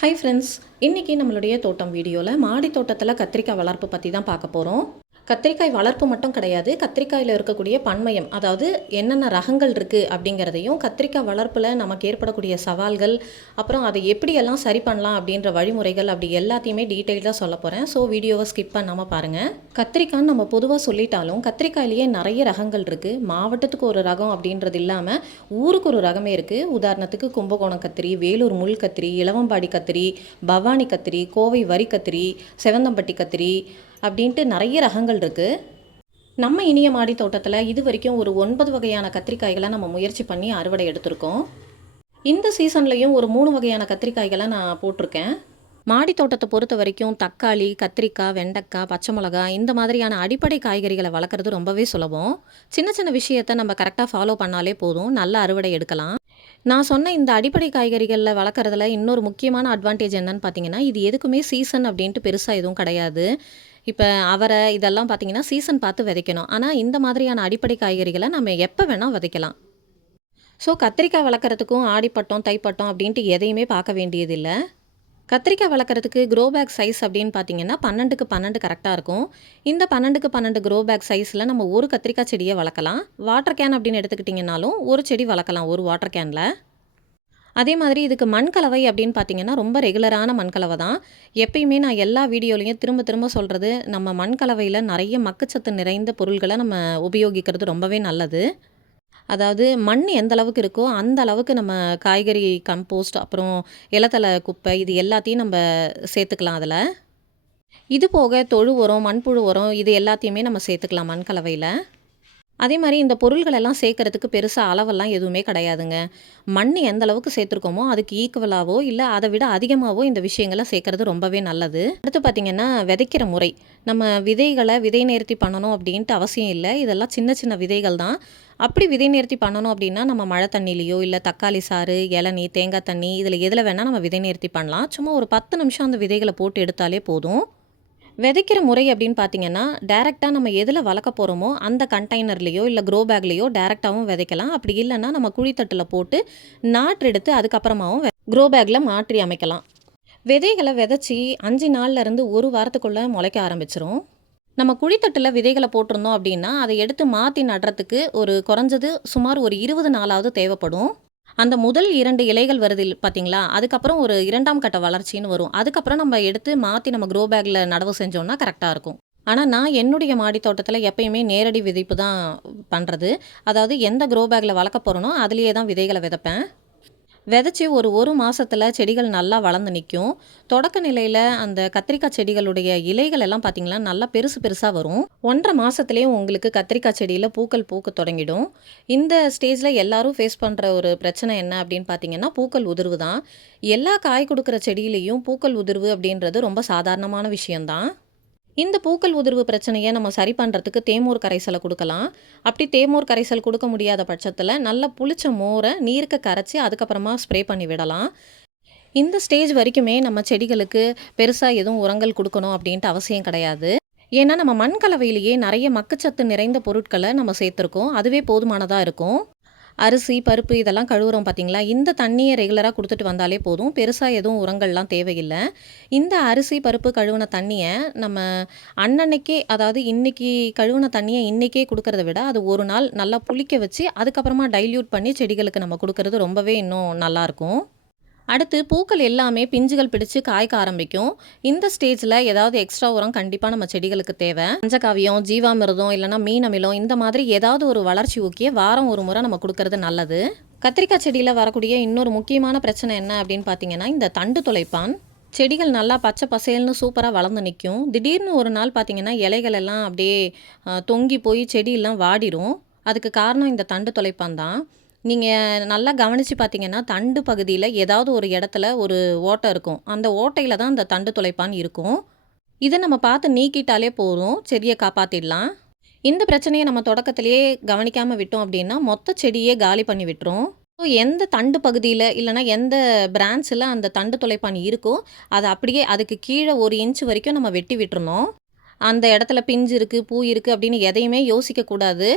Hi friends, இன்றைக்கி நம்மளுடைய தோட்டம் வீடியோவில் மாடி தோட்டத்தில் கத்திரிக்காய் வளர்ப்பு பற்றி தான் பார்க்க போகிறோம். கத்திரிக்காய் வளர்ப்பு மட்டும் கிடையாது, கத்திரிக்காயில் இருக்கக்கூடிய பன்மயம், அதாவது என்னென்ன ரகங்கள் இருக்குது அப்படிங்கிறதையும், கத்திரிக்காய் வளர்ப்பில் நமக்கு ஏற்படக்கூடிய சவால்கள், அப்புறம் அதை எப்படியெல்லாம் சரி பண்ணலாம் அப்படின்ற வழிமுறைகள், அப்படி எல்லாத்தையுமே டீட்டெயில்டாக சொல்ல போகிறேன். ஸோ வீடியோவை ஸ்கிப் பண்ணாமல் பாருங்கள். கத்திரிக்காய்னு நம்ம பொதுவாக சொல்லிட்டாலும் கத்திரிக்காயிலேயே நிறைய ரகங்கள் இருக்குது. மாவட்டத்துக்கு ஒரு ரகம் அப்படின்றது இல்லாமல் ஊருக்கு ஒரு ரகமே இருக்குது. உதாரணத்துக்கு கும்பகோணம் கத்திரி, வேலூர் முள் கத்திரி, இளவம்பாடி கத்திரி, பவானி கத்திரி, கோவை வரி கத்திரி, செவந்தம்பட்டி கத்திரி அப்படின்ட்டு நிறைய ரகங்கள் இருக்குது. நம்ம இனிய மாடி தோட்டத்தில் இது வரைக்கும் ஒரு 9 வகையான கத்திரிக்காய்களை நம்ம முயற்சி பண்ணி அறுவடை எடுத்திருக்கோம். இந்த சீசன்லேயும் ஒரு 3 வகையான கத்திரிக்காய்களை நான் போட்டிருக்கேன். மாடி தோட்டத்தை பொறுத்த வரைக்கும் தக்காளி, கத்திரிக்காய், வெண்டைக்காய், பச்சை மிளகாய் இந்த மாதிரியான அடிப்படை காய்கறிகளை வளர்க்குறது ரொம்பவே சுலபம். சின்ன சின்ன விஷயத்தை நம்ம கரெக்டாக ஃபாலோ பண்ணாலே போதும், நல்ல அறுவடை எடுக்கலாம். நான் சொன்ன இந்த அடிப்படை காய்கறிகளில் வளர்க்குறதுல இன்னொரு முக்கியமான அட்வான்டேஜ் என்னன்னு பார்த்தீங்கன்னா, இது எதுக்குமே சீசன் அப்படின்ட்டு பெருசாக எதுவும் கிடையாது. இப்போ அவரை இதெல்லாம் பார்த்தீங்கன்னா சீசன் பார்த்து விதைக்கணும். ஆனால் இந்த மாதிரியான அடிப்படை காய்கறிகளை நம்ம எப்போ வேணால் விதைக்கலாம். ஸோ கத்திரிக்காய் வளர்க்குறதுக்கும் ஆடிப்பட்டம், தைப்பட்டம் அப்படின்ட்டு எதையுமே பார்க்க வேண்டியதில்லை. கத்திரிக்காய் வளர்க்குறதுக்கு க்ரோ பேக் சைஸ் அப்படின்னு பார்த்தீங்கன்னா 12க்கு 12 கரெக்டாக இருக்கும். இந்த 12க்கு 12 க்ரோ பேக் சைஸில் நம்ம ஒரு கத்திரிக்காய் செடியை வளர்க்கலாம். வாட்டர் கேன் அப்படின்னு எடுத்துக்கிட்டிங்கனாலும் ஒரு செடி வளர்க்கலாம் ஒரு வாட்டர் கேனில். அதே மாதிரி இதுக்கு மண்கலவை அப்படின்னு பார்த்தீங்கன்னா ரொம்ப ரெகுலரான மண்கலவை தான். எப்பயுமே நான் எல்லா வீடியோலையும் திரும்ப திரும்ப சொல்கிறது, நம்ம மண்கலவையில் நிறைய மக்குச்சத்து நிறைந்த பொருள்களை நம்ம உபயோகிக்கிறது ரொம்பவே நல்லது. அதாவது மண் எந்த அளவுக்கு இருக்கோ அந்த அளவுக்கு நம்ம காய்கறி கம்போஸ்ட், அப்புறம் இலத்தலை குப்பை இது எல்லாத்தையும் நம்ம சேர்த்துக்கலாம் அதில். இது போக தொழு உரம், மண்புழு உரம் இது எல்லாத்தையுமே நம்ம சேர்த்துக்கலாம் மண்கலவையில். அதே மாதிரி இந்த பொருள்கள் எல்லாம் சேர்க்கறதுக்கு பெருசாக அளவெல்லாம் எதுவுமே கிடையாதுங்க. மண் எந்த அளவுக்கு சேர்த்துருக்கோமோ அதுக்கு ஈக்குவலாகவோ இல்லை அதை விட அதிகமாகவோ இந்த விஷயங்களை சேர்க்கறது ரொம்பவே நல்லது. அடுத்து பார்த்திங்கன்னா விதைக்கிற முறை. நம்ம விதைகளை விதை நேர்த்தி பண்ணணும் அப்படின்ட்டு அவசியம் இல்லை. இதெல்லாம் சின்ன சின்ன விதைகள் தான். அப்படி விதை நேர்த்தி பண்ணணும் அப்படின்னா நம்ம மழை தண்ணிலையோ இல்லை தக்காளி சாறு, இளநீ, தேங்காய் தண்ணி இதில் எதில் வேணால் நம்ம விதை நேர்த்தி பண்ணலாம். சும்மா ஒரு 10 நிமிஷம் அந்த விதைகளை போட்டு எடுத்தாலே போதும். விதைக்கிற முறை அப்படின்னு பார்த்தீங்கன்னா, டைரெக்டாக நம்ம எதில் வளர்க்க போகிறோமோ அந்த கண்டெய்னர்லேயோ இல்லை க்ரோ பேக்லேயோ டைரெக்டாகவும் விதைக்கலாம். அப்படி இல்லைன்னா நம்ம குழித்தட்டில் போட்டு நாற்று எடுத்து அதுக்கப்புறமாவும் க்ரோ பேக்கில் மாற்றி அமைக்கலாம். விதைகளை விதைச்சி 5 நாள்லேருந்து 1 வாரத்துக்குள்ளே முளைக்க ஆரம்பிச்சிரும். நம்ம குழித்தட்டில் விதைகளை போட்டிருந்தோம் அப்படின்னா அதை எடுத்து மாற்றி நடுறதுக்கு ஒரு குறைஞ்சது சுமார் ஒரு 20 நாளாவது தேவைப்படும். அந்த முதல் 2 இலைகள் வருது பார்த்தீங்களா, அதுக்கப்புறம் ஒரு 2ஆம் கட்ட வளர்ச்சின்னு வரும். அதுக்கப்புறம் நம்ம எடுத்து மாற்றி நம்ம க்ரோ பேக்கில் நடவு செஞ்சோம்னா கரெக்டாக இருக்கும். ஆனால் நான் என்னுடைய மாடி தோட்டத்தில் எப்பயுமே நேரடி விதைப்பு தான் பண்ணுறது. அதாவது எந்த க்ரோ பேக்கில் வளர்க்க போகிறனோ அதுலேயே தான் விதைகளை விதைப்பேன். விதைச்சி ஒரு மாதத்தில் செடிகள் நல்லா வளர்ந்து நிற்கும். தொடக்க நிலையில் அந்த கத்திரிக்காய் செடிகளுடைய இலைகள் எல்லாம் பார்த்திங்கன்னா நல்லா பெருசு பெருசாக வரும். 1.5 மாதத்துலேயே உங்களுக்கு கத்திரிக்காய் செடியில் பூக்கள் பூக்க தொடங்கிடும். இந்த ஸ்டேஜில் எல்லாரும் ஃபேஸ் பண்ணுற ஒரு பிரச்சனை என்ன அப்படின்னு பார்த்தீங்கன்னா பூக்கள் உதிர்வு தான். எல்லா காய் கொடுக்குற செடியிலையும் பூக்கள் உதிர்வு அப்படின்றது ரொம்ப சாதாரணமான விஷயந்தான். இந்த பூக்கள் உதிர்வு பிரச்சனையை நம்ம சரி பண்ணுறதுக்கு தேமூர் கரைசலை கொடுக்கலாம். அப்படி தேமூர் கரைசல் கொடுக்க முடியாத பட்சத்தில் நல்லா புளிச்ச மோரை நீருக்கு கரைச்சி அதுக்கப்புறமா ஸ்ப்ரே பண்ணி விடலாம். இந்த ஸ்டேஜ் வரைக்குமே நம்ம செடிகளுக்கு பெருசாக எதுவும் உரங்கள் கொடுக்கணும் அப்படின்ட்டு அவசியம் கிடையாது. ஏன்னா நம்ம மண் கலவையிலேயே நிறைய மக்குச்சத்து நிறைந்த பொருட்களை நம்ம சேர்த்துருக்கோம். அதுவே போதுமானதாக இருக்கும். அரிசி, பருப்பு இதெல்லாம் கழுவுறோம் பார்த்தீங்களா, இந்த தண்ணியை ரெகுலராக கொடுத்துட்டு வந்தாலே போதும். பெருசாக எதுவும் உரங்கள்லாம் தேவையில்லை. இந்த அரிசி, பருப்பு கழுவுன தண்ணியை நம்ம அன்னன்னைக்கே, அதாவது இன்றைக்கி கழுவுன தண்ணியை இன்றைக்கே கொடுக்கறத விட அது ஒரு நாள் நல்லா புளிக்க வச்சு அதுக்கப்புறமா டைல்யூட் பண்ணி செடிகளுக்கு நம்ம கொடுக்கறது ரொம்பவே இன்னும் நல்லாயிருக்கும். அடுத்து பூக்கள் எல்லாமே பிஞ்சுகள் பிடிச்சு காய்க்க ஆரம்பிக்கும். இந்த ஸ்டேஜில் ஏதாவது எக்ஸ்ட்ரா உரம் கண்டிப்பாக நம்ம செடிகளுக்கு தேவை. பஞ்சகாவியம், ஜீவாமிர்தம் இல்லைனா மீன் அமிலம் இந்த மாதிரி ஏதாவது ஒரு வளர்ச்சி ஊக்கிய வாரம் ஒரு முறை நம்ம கொடுக்கறது நல்லது. கத்திரிக்காய் செடியில் வரக்கூடிய இன்னொரு முக்கியமான பிரச்சனை என்ன அப்படின்னு பார்த்தீங்கன்னா இந்த தண்டு துளைப்பான். செடிகள் நல்லா பச்சை பசேல்னு சூப்பராக வளர்ந்து நிற்கும். திடீர்னு ஒரு நாள் பார்த்தீங்கன்னா இலைகள் எல்லாம் அப்படியே தொங்கி போய் செடியெல்லாம் வாடிடும். அதுக்கு காரணம் இந்த தண்டு துளைப்பான் தான். நீங்கள் நல்லா கவனித்து பார்த்தீங்கன்னா தண்டு பகுதியில் ஏதாவது ஒரு இடத்துல ஒரு ஓட்டை இருக்கும். அந்த ஓட்டையில் தான் அந்த தண்டு துளைப்பான் இருக்கும். இதை நம்ம பார்த்து நீக்கிட்டாலே போதும், செடியை காப்பாற்றிடலாம். இந்த பிரச்சனையை நம்ம தொடக்கத்திலேயே கவனிக்காமல் விட்டோம் அப்படின்னா மொத்த செடியே காலி பண்ணி விட்டுரும். ஸோ எந்த தண்டு பகுதியில் இல்லைனா எந்த பிரான்ச்சில் அந்த தண்டு துளைப்பான் இருக்கோ அதை அப்படியே அதுக்கு கீழே 1 இன்ச் வரைக்கும் நம்ம வெட்டி விட்டுறணும். அந்த இடத்துல பிஞ்சு இருக்குது, பூ இருக்குது அப்படின்னு எதையுமே யோசிக்கக்கூடாது.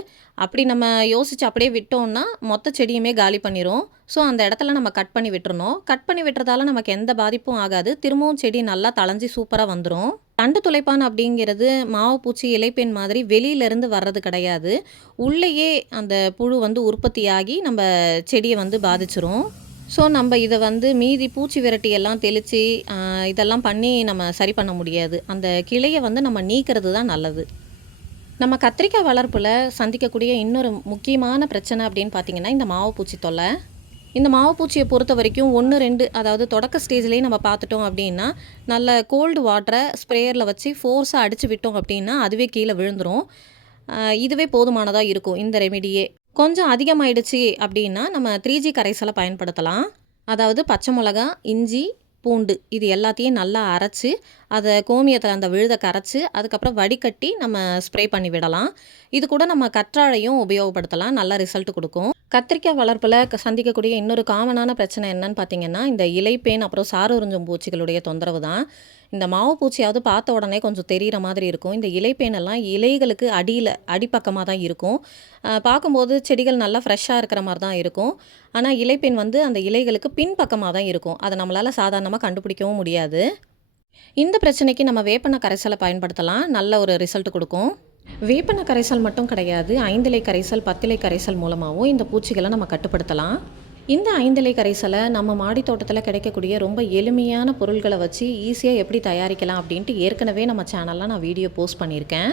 அப்படி நம்ம யோசித்து அப்படியே விட்டோம்னா மொத்த செடியுமே காலி பண்ணிரும். ஸோ அந்த இடத்துல நம்ம கட் பண்ணி விட்டுறணும். கட் பண்ணி விட்டுறதால நமக்கு எந்த பாதிப்பும் ஆகாது. திரும்பவும் செடி நல்லா தழைஞ்சி சூப்பராக வந்துடும். தண்டு துளைப்பான் அப்படிங்கிறது மாவு பூச்சி, இலைப்பேன் மாதிரி வெளியிலேருந்து வர்றது கிடையாது. உள்ளேயே அந்த புழு வந்து உற்பத்தியாகி நம்ம செடியை வந்து பாதிச்சிரும். ஸோ நம்ம இதை வந்து மீதி பூச்சி விரட்டி எல்லாம் தெளித்து இதெல்லாம் பண்ணி நம்ம சரி பண்ண முடியாது. அந்த கிளையை வந்து நம்ம நீக்கிறது தான் நல்லது. நம்ம கத்திரிக்காய் வளர்ப்பில் சந்திக்கக்கூடிய இன்னொரு முக்கியமான பிரச்சனை அப்படின்னு பார்த்திங்கன்னா இந்த மாவு பூச்சி தொல்லை. இந்த மாவு பூச்சியை பொறுத்த வரைக்கும் 1, 2 அதாவது தொடக்க ஸ்டேஜ்லேயே நம்ம பார்த்துட்டோம் அப்படின்னா நல்ல கோல்டு வாட்டரை ஸ்ப்ரேயரில் வச்சு ஃபோர்ஸாக அடித்து விட்டோம் அப்படின்னா அதுவே கீழே விழுந்துடும். இதுவே போதுமானதாக இருக்கும் இந்த ரெமிடியே. கொஞ்சம் அதிகமாயிடுச்சு அப்படின்னா நம்ம 3G கரைசலை பயன்படுத்தலாம். அதாவது பச்சை மிளகா, இஞ்சி, பூண்டு இது எல்லாத்தையும் நல்லா அரைச்சி அதை கோமியத்தில் அந்த விழுதை கரைச்சி அதுக்கப்புறம் வடிகட்டி நம்ம ஸ்ப்ரே பண்ணி விடலாம். இது கூட நம்ம கற்றாழையும் உபயோகப்படுத்தலாம். நல்ல ரிசல்ட் கொடுக்கும். கத்திரிக்காய் வளர்ப்பில் சந்திக்கக்கூடிய இன்னொரு காமனான பிரச்சனை என்னன்னு பார்த்தீங்கன்னா இந்த இலைப்பேன் அப்புறம் சாறு உறிஞ்சும் பூச்சிகளுடைய தொந்தரவு தான். இந்த மாவு பூச்சியாவது பார்த்த உடனே கொஞ்சம் தெரிகிற மாதிரி இருக்கும். இந்த இலைப்பேனெல்லாம் இலைகளுக்கு அடிப்பக்கமாக தான் இருக்கும். பார்க்கும்போது செடிகள் நல்லா ஃப்ரெஷ்ஷாக இருக்கிற மாதிரி தான் இருக்கும். ஆனால் இலைப்பேன் வந்து அந்த இலைகளுக்கு பின்பக்கமாக தான் இருக்கும். அதை நம்மளால் சாதாரணமாக கண்டுபிடிக்கவும் முடியாது. இந்த பிரச்சனைக்கு நம்ம வேப்பெண்ணெய் கரைசலை பயன்படுத்தலாம். நல்ல ஒரு ரிசல்ட் கொடுக்கும். வேப்பெண்ணெய் கரைசல் மட்டும் கிடையாது, 5 இலை கரைசல், 10 இலை கரைசல் மூலமாகவும் இந்த பூச்சிகளை நம்ம கட்டுப்படுத்தலாம். இந்த 5 இலை கரைசலை நம்ம மாடி தோட்டத்தில் கிடைக்கக்கூடிய ரொம்ப எளிமையான பொருள்களை வச்சு ஈஸியாக எப்படி தயாரிக்கலாம் அப்படின்ட்டு ஏற்கனவே நம்ம சேனலில் நான் வீடியோ போஸ்ட் பண்ணியிருக்கேன்.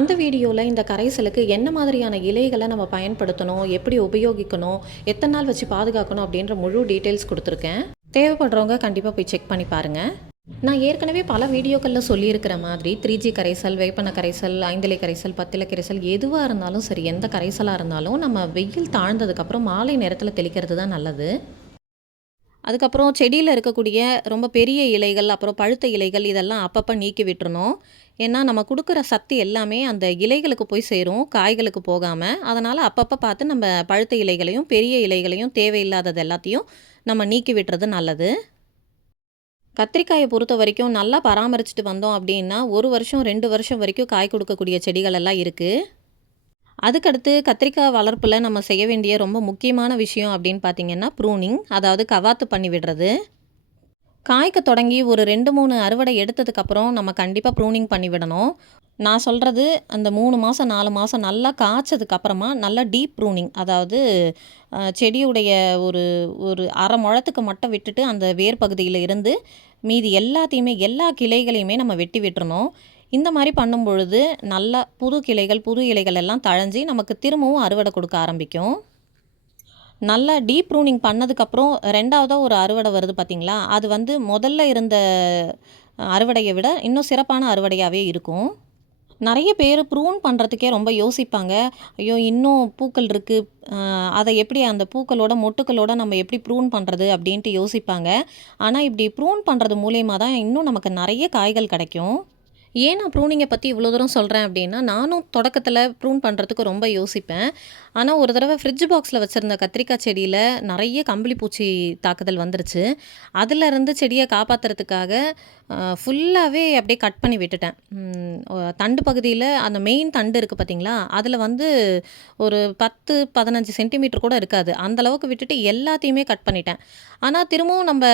அந்த வீடியோவில் இந்த கரைசலுக்கு என்ன மாதிரியான இலைகளை நம்ம பயன்படுத்தணும், எப்படி உபயோகிக்கணும், எத்தனை நாள் வச்சு பாதுகாக்கணும் அப்படின்ற முழு டீட்டெயில்ஸ் கொடுத்துருக்கேன். தேவைப்படுறவங்க கண்டிப்பாக போய் செக் பண்ணி பாருங்கள். நான் ஏற்கனவே பல வீடியோக்களில் சொல்லியிருக்கிற மாதிரி 3G கரைசல், வேப்பெண்ணெய் கரைசல், 5 இலை கரைசல், 10 இலை கரைசல் எதுவாக இருந்தாலும் சரி, எந்த கரைசலாக இருந்தாலும் நம்ம வெயில் தாழ்ந்ததுக்கப்புறம் மாலை நேரத்தில் தெளிக்கிறது தான் நல்லது. அதுக்கப்புறம் செடியில் இருக்கக்கூடிய ரொம்ப பெரிய இலைகள், அப்புறம் பழுத்த இலைகள் இதெல்லாம் அப்பப்போ நீக்கி விட்டுறணும். ஏன்னா நம்ம கொடுக்குற சத்து எல்லாமே அந்த இலைகளுக்கு போய் சேரும், காய்களுக்கு போகாமல். அதனால் அப்பப்போ பார்த்து நம்ம பழுத்த இலைகளையும் பெரிய இலைகளையும் தேவையில்லாதது எல்லாத்தையும் நம்ம நீக்கி விட்டுறது நல்லது. கத்திரிக்காயை பொறுத்த வரைக்கும் நல்லா பராமரிச்சுட்டு வந்தோம் அப்படின்னா 1 வருஷம் 2 வருஷம் வரைக்கும் காய் கொடுக்கக்கூடிய செடிகள் எல்லாம் இருக்குது. அதுக்கடுத்து கத்திரிக்காய் வளர்ப்பில் நம்ம செய்ய வேண்டிய ரொம்ப முக்கியமான விஷயம் அப்படின்னு பார்த்திங்கன்னா ப்ரூனிங், அதாவது கவாத்து பண்ணி விடுறது. காய்க்க தொடங்கி ஒரு 2-3 அறுவடை எடுத்ததுக்கப்புறம் நம்ம கண்டிப்பாக ப்ரூனிங் பண்ணி விடணும். நான் சொல்கிறது அந்த 3 மாதம் 4 மாதம் நல்லா காய்ச்சதுக்கப்புறமா நல்லா டீப் ப்ரூனிங், அதாவது செடியுடைய ஒரு ஒரு அரை முழத்துக்கு மட்டும் விட்டுட்டு அந்த வேர் பகுதியில் இருந்து மீதி எல்லாத்தையுமே எல்லா கிளைகளையுமே நம்ம வெட்டி விட்டுறணும். இந்த மாதிரி பண்ணும் பொழுது நல்லா புது கிளைகள் புது இலைகள் எல்லாம் தழைஞ்சி நமக்கு திரும்பவும் அறுவடை கொடுக்க ஆரம்பிக்கும். நல்லா டீப் ப்ரூனிங் பண்ணதுக்கப்புறம் 2வதாக ஒரு அறுவடை வருது பார்த்திங்களா, அது வந்து முதல்ல இருந்த அறுவடையை விட இன்னும் சிறப்பான அறுவடையாகவே இருக்கும். நிறைய பேர் ப்ரூன் பண்ணுறதுக்கே ரொம்ப யோசிப்பாங்க. ஐயோ இன்னும் பூக்கள் இருக்குது, அதை எப்படி அந்த பூக்களோட மொட்டுக்களோட நம்ம எப்படி ப்ரூன் பண்ணுறது அப்படின்ட்டு யோசிப்பாங்க. ஆனால் இப்படி ப்ரூன் பண்ணுறது மூலயமா தான் இன்னும் நமக்கு நிறைய காய்கள் கிடைக்கும். ஏன் நான் ப்ரூனிங்கை பற்றி இவ்வளோ தூரம் சொல்கிறேன் அப்படின்னா, நானும் தொடக்கத்தில் ப்ரூன் பண்ணுறதுக்கு ரொம்ப யோசிப்பேன். ஆனால் ஒரு தடவை ஃப்ரிட்ஜ் பாக்ஸில் வச்சுருந்த கத்திரிக்காய் செடியில் நிறைய கம்பளி பூச்சி தாக்குதல் வந்துருச்சு. அதிலருந்து செடியை காப்பாற்றுறதுக்காக ஃபுல்லாகவே அப்படியே கட் பண்ணி விட்டுட்டேன். தண்டு பகுதியில் அந்த மெயின் தண்டு இருக்குது பார்த்திங்களா, அதில் வந்து ஒரு 10-15 சென்டிமீட்டர் கூட இருக்காது, அந்தளவுக்கு விட்டுட்டு எல்லாத்தையுமே கட் பண்ணிட்டேன். ஆனால் திரும்பவும் நம்ம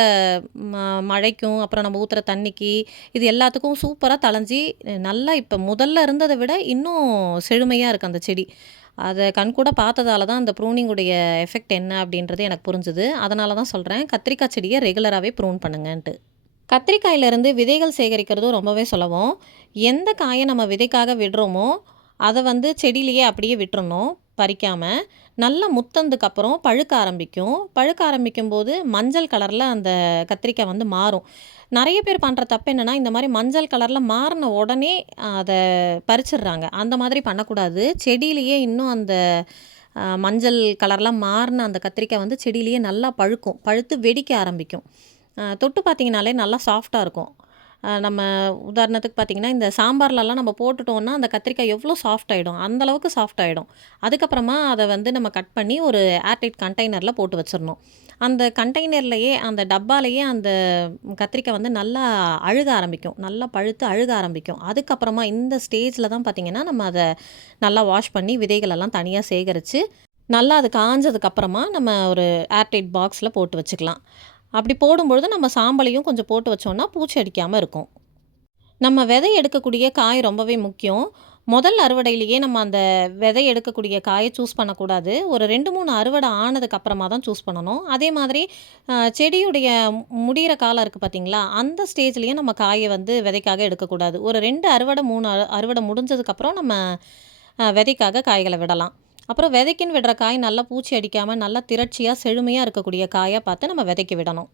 மழைக்கும் அப்புறம் நம்ம ஊற்றுற தண்ணிக்கு இது எல்லாத்துக்கும் சூப்பராக தழைஞ்சி நல்லா இப்போ முதல்ல இருந்ததை விட இன்னும் செழுமையாக இருக்குது அந்த செடி. அதை கண்கூட பார்த்ததால தான் அந்த ப்ரூனிங்குடைய எஃபெக்ட் என்ன அப்படின்றது எனக்கு புரிஞ்சுது. அதனால தான் சொல்கிறேன் கத்திரிக்காய் செடியை ரெகுலராகவே ப்ரூன் பண்ணுங்கன்ட்டு. கத்திரிக்காயிலேருந்து விதைகள் சேகரிக்கிறதும் ரொம்பவே சுலபம். எந்த காயை நம்ம விதைக்காக விடுறோமோ அதை வந்து செடியிலேயே அப்படியே விட்டுறணும் பறிக்காமல். நல்லா முத்தந்துக்கப்புறம் பழுக்க ஆரம்பிக்கும். பழுக்க ஆரம்பிக்கும்போது மஞ்சள் கலரில் அந்த கத்திரிக்காய் வந்து மாறும். நிறைய பேர் பண்ணுற தப்பு என்னென்னா, இந்த மாதிரி மஞ்சள் கலரில் மாறின உடனே அதை பறிச்சிடுறாங்க. அந்த மாதிரி பண்ணக்கூடாது. செடியிலேயே இன்னும் அந்த மஞ்சள் கலர்லாம் மாறின அந்த கத்திரிக்காய் வந்து செடியிலேயே நல்லா பழுக்கும், பழுத்து வெடிக்க ஆரம்பிக்கும். தொட்டு பார்த்திங்கனாலே நல்லா சாஃப்டாக இருக்கும். நம்ம உதாரணத்துக்கு பார்த்திங்கன்னா, இந்த சாம்பார்லலாம் நம்ம போட்டுட்டோம்னா, அந்த கத்திரிக்காய் எவ்வளோ சாஃப்ட் ஆகிடும், அந்தளவுக்கு சாஃப்ட் ஆகிடும். அதுக்கப்புறமா அதை வந்து நம்ம கட் பண்ணி ஒரு ஏர்டைட் கண்டெய்னரில் போட்டு வச்சிடணும். அந்த கண்டெய்னர்லேயே, அந்த டப்பாலேயே அந்த கத்திரிக்காய் வந்து நல்லா அழுக ஆரம்பிக்கும். நல்லா பழுத்து அழுக ஆரம்பிக்கும். அதுக்கப்புறமா இந்த ஸ்டேஜில் தான் பார்த்திங்கன்னா, நம்ம அதை நல்லா வாஷ் பண்ணி விதைகளெல்லாம் தனியாக சேகரித்து, நல்லா அது காஞ்சதுக்கப்புறமா நம்ம ஒரு ஏர்டைட் பாக்ஸில் போட்டு வச்சுக்கலாம். அப்படி போடும்பொழுது நம்ம சாம்பலையும் கொஞ்சம் போட்டு வச்சோம்னா பூச்சி அடிக்காமல் இருக்கும். நம்ம விதை எடுக்கக்கூடிய காய் ரொம்பவே முக்கியம். முதல் அறுவடையிலேயே நம்ம அந்த விதை எடுக்கக்கூடிய காயை சூஸ் பண்ணக்கூடாது. ஒரு 2, 3 அறுவடை ஆனதுக்கப்புறமா தான் சூஸ் பண்ணணும். அதே மாதிரி செடியுடைய முடிகிற காலம் இருக்குது பார்த்தீங்களா, அந்த ஸ்டேஜ்லேயும் நம்ம காயை வந்து விதைக்காக எடுக்கக்கூடாது. ஒரு 2 அறுவடை 3 அறுவடை முடிஞ்சதுக்கப்புறம் நம்ம விதைக்காக காய்களை விடலாம். அப்புறம் விதைக்குன்னு விடுற காய் நல்லா பூச்சி அடிக்காமல் நல்லா திரட்சியாக செழுமையாக இருக்கக்கூடிய காயாக பார்த்து நம்ம விதைக்கு விடணும்.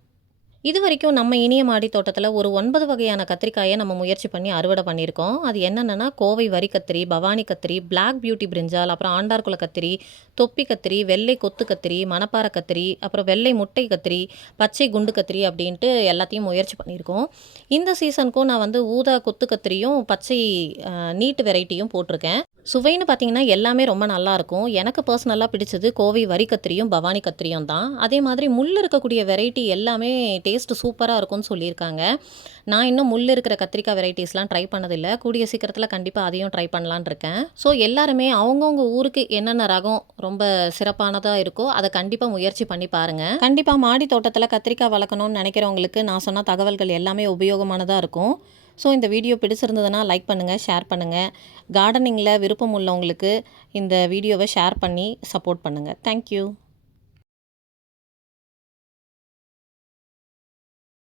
இது வரைக்கும் நம்ம இனிய மாடி தோட்டத்தில் ஒரு 9 வகையான கத்திரிக்காயை நம்ம முயற்சி பண்ணி அறுவடை பண்ணியிருக்கோம். அது என்னென்னா கோவை வரி கத்திரி, பவானி கத்திரி, பிளாக் பியூட்டி பிரிஞ்சால், அப்புறம் ஆண்டார்குள கத்திரி, தொப்பி கத்திரி, வெள்ளை கொத்து கத்திரி, மணப்பாறை கத்திரி, அப்புறம் வெள்ளை முட்டை கத்திரி, பச்சை குண்டு கத்திரி அப்படின்ட்டு எல்லாத்தையும் முயற்சி பண்ணியிருக்கோம். இந்த சீசனுக்கும் நான் வந்து ஊதா கொத்து கத்திரியும் பச்சை நீட்டு வெரைட்டியும் போட்டிருக்கேன். சுவைன்னு பார்த்தீங்கன்னா எல்லாமே ரொம்ப நல்லாயிருக்கும். எனக்கு பர்சனலாக பிடிச்சது கோவை வரி கத்திரியும் பவானி கத்திரியும் தான். அதே மாதிரி முள் இருக்கக்கூடிய வெரைட்டி எல்லாமே டேஸ்ட்டு சூப்பராக இருக்கும்னு சொல்லியிருக்காங்க. நான் இன்னும் முள் இருக்கிற கத்திரிக்காய் வெரைட்டிஸ்லாம் ட்ரை பண்ணதில்லை. கூடிய சீக்கிரத்தில் கண்டிப்பாக அதையும் ட்ரை பண்ணலான்னு இருக்கேன். ஸோ எல்லாருமே அவங்கவுங்க ஊருக்கு என்னென்ன ரகம் ரொம்ப சிறப்பானதாக இருக்கோ அதை கண்டிப்பாக முயற்சி பண்ணி பாருங்கள். கண்டிப்பாக மாடி தோட்டத்தில் கத்திரிக்காய் வளர்க்கணும்னு நினைக்கிறவங்களுக்கு நான் சொன்ன தகவல்கள் எல்லாமே உபயோகமானதாக இருக்கும். ஸோ இந்த வீடியோ பிடிச்சிருந்ததுன்னா லைக் பண்ணுங்கள், ஷேர் பண்ணுங்கள். கார்டனிங்கில் விருப்பம் உள்ளவங்களுக்கு இந்த வீடியோவை ஷேர் பண்ணி சப்போர்ட் பண்ணுங்கள். தேங்க்யூ.